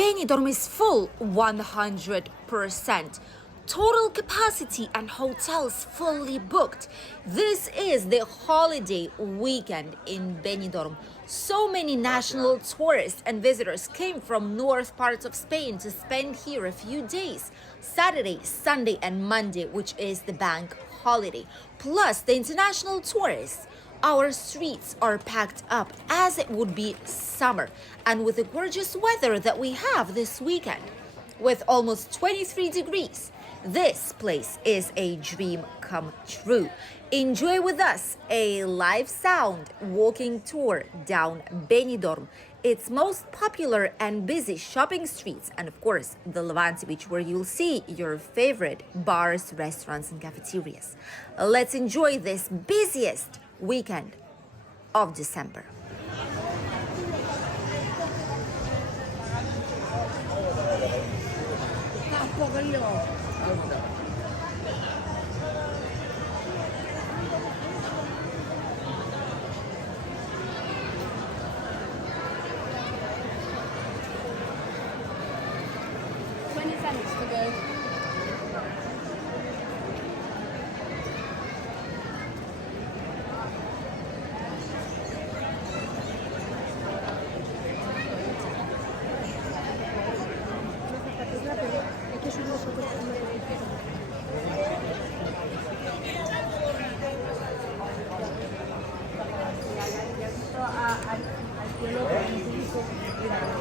Benidorm is full 100%. Total capacity and hotels fully booked. This is the holiday weekend in Benidorm. So many national tourists and visitors came from north parts of Spain to spend here a few days. Saturday, Sunday and Monday, which is the bank holiday. Plus the international tourists. Our streets are packed up as it would be summer, and with the gorgeous weather that we have this weekend, with almost 23 degrees, this place is a dream come true. Enjoy with us a live sound walking tour down Benidorm, its most popular and busy shopping streets, and of course the Levante beach, where you'll see your favorite bars, restaurants and cafeterias. Let's enjoy this busiest weekend of December. $20 to go.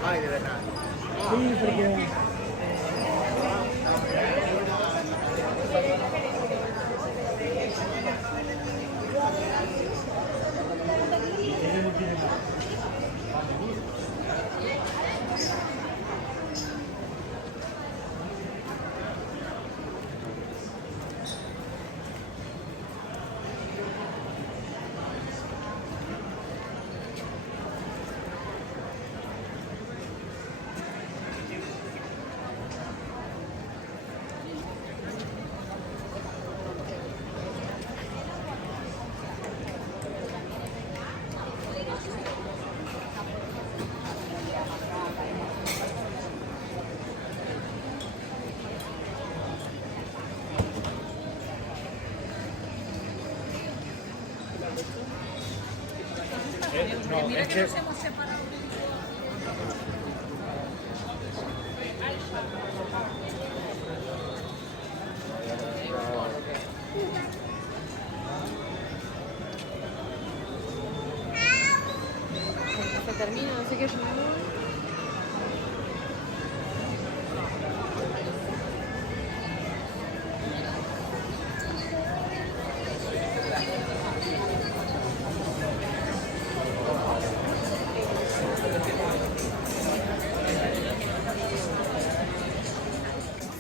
Ay, de verdad. Sí, porque No, es que Se termina, no sé qué yo me voy.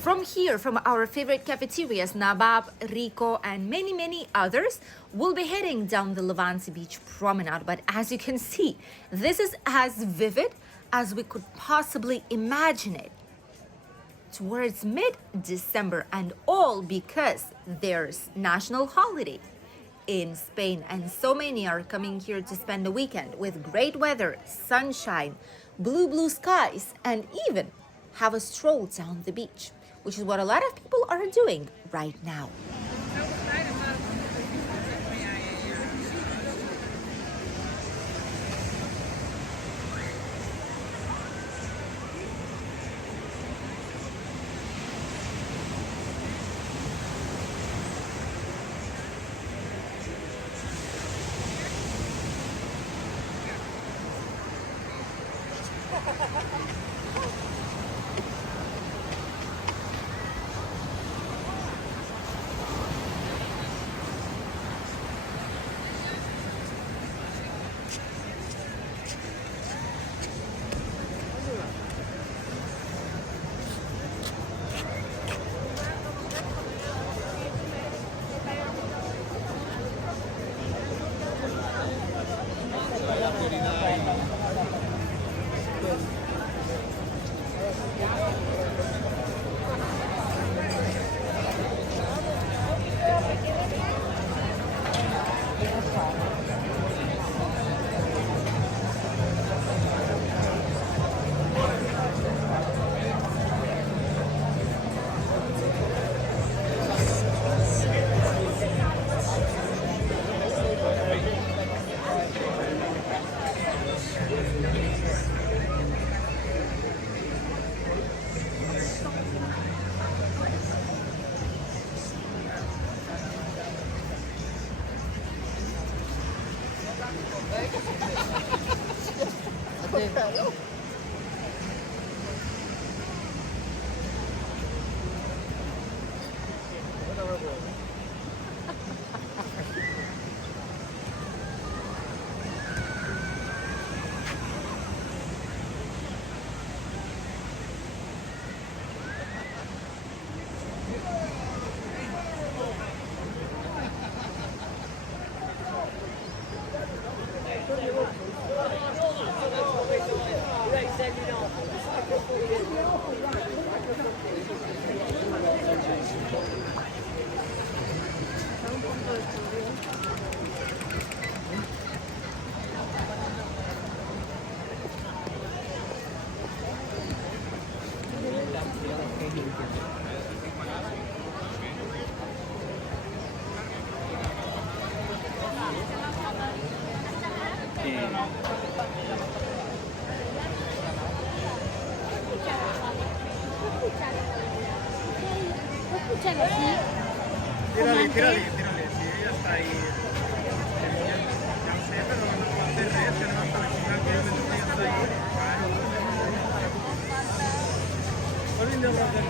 From here, from our favorite cafeterias, Nabab, Rico, and many others, we'll be heading down the Levante beach promenade. But as you can see, this is as vivid as we could possibly imagine it. Towards mid-December, and all because there's national holiday in Spain, and so many are coming here to spend the weekend with great weather, sunshine, blue skies, and even have a stroll down the beach, which is what a lot of people are doing right now. Tírale, tírale, tírale. Si ella está ahí. Ya sé, pero no va a hacer eso, no va a estar chingando que yo me estoy hasta ahí. Olvídate, brother.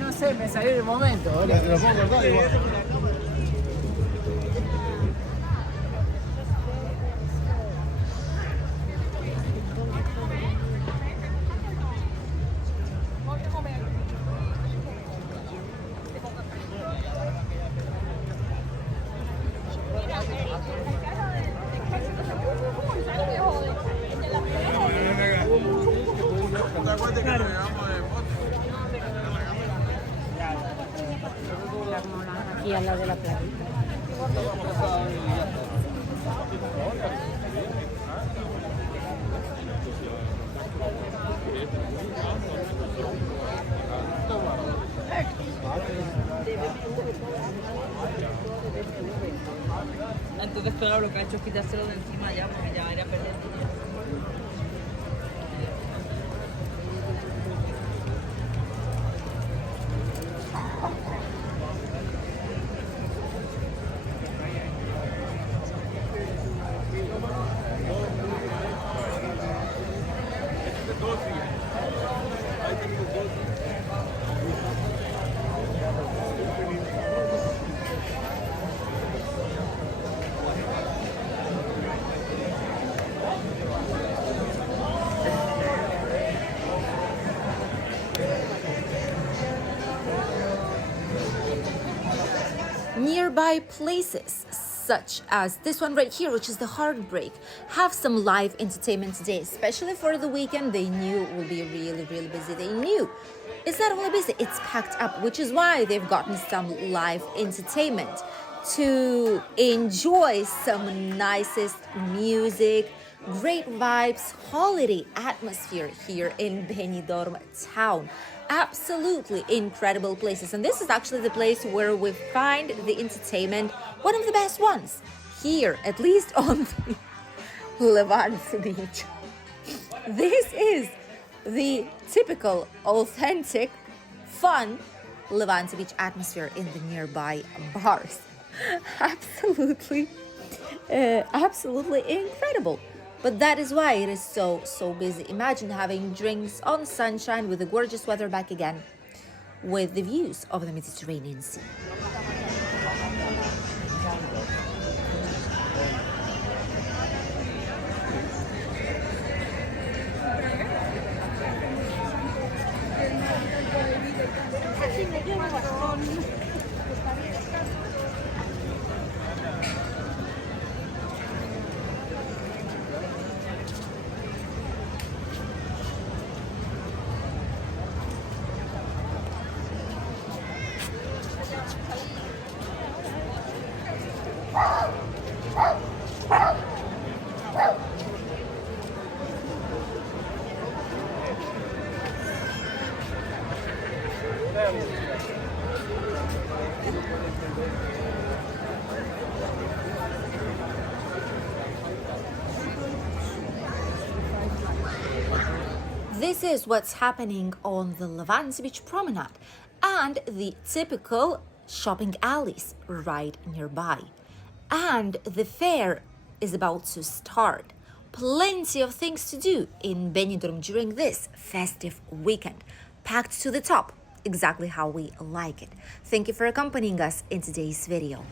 No sé, me salió en el momento. Te lo puedo cortar igual. Aquí al lado de la playa. Entonces, claro, lo que ha hecho es quitárselo de encima ya, porque ya era perder dinero. Nearby places such as this one right here, which is the Heartbreak, have some live entertainment today, especially for the weekend. They knew it will be really, really busy. They knew it's not only busy, it's packed up, which is why they've gotten some live entertainment to enjoy some nicest music, great vibes, holiday atmosphere here in Benidorm town. Absolutely incredible places. And this is actually the place where we find the entertainment, one of the best ones here, at least on the Levante beach. This is the typical, authentic, fun Levante beach atmosphere in the nearby bars. Absolutely incredible. But that is why it is so busy. Imagine having drinks on sunshine with the gorgeous weather back again, with the views of the Mediterranean Sea. This is what's happening on the Levante Beach Promenade and the typical shopping alleys right nearby. And the fair is about to start. Plenty of things to do in Benidorm during this festive weekend, packed to the top, exactly how we like it. Thank you for accompanying us in today's video.